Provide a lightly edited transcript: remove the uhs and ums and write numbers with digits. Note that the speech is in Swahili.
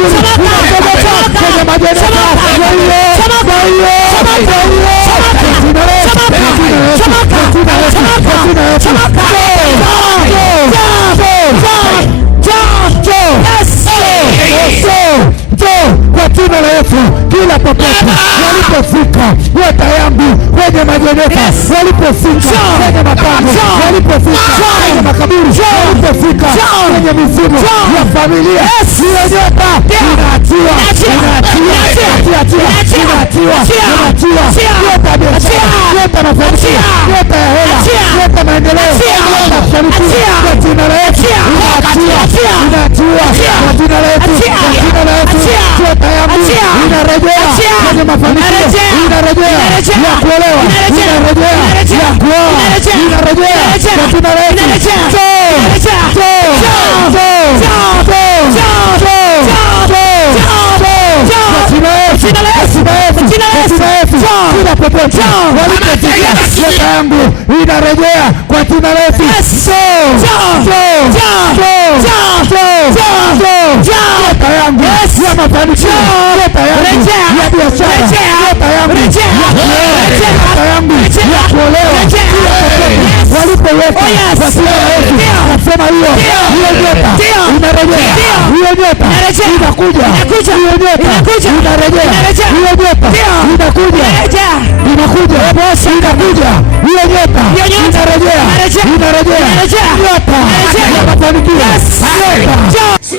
kiburi, kwenye majeneza, kwa jina la Yesu, kila popote walipofika nyota yangu kwenye majeneza, walipofika kwenye mapango, walipofika kwenye makaburi, walipofika kwenye mizimu ya familia, hiyo nyota inaatiwa, nyota biashara, nyota mafanikio, nyota ya hela, nyota maendeleo, nyota kufanikiwa kwa jina la Yesu, inaatiwa kwa jina la Yesu, kwa jina la Yesu. Nyota yangu inarejea kwenye mafanikio, inarejea ya kuolewa, inarejea ya kuoa, inarejea kwa jina la Yesu. Kila popote walipofika nyota yangu inarejea kwa jina la Yesu. Nyota yangu ya mafanikio, nyota yangu ya biashara, nyota yangu ya kuolewa, walipoweka kwa jina la Yesu, nasema hiyo nyota inarejea, hiyo nyota inakuja, hiyo nyota inarejea, hiyo nyota inakuja, hiyo nyota inarejea, nyota ya mafanikio, nyota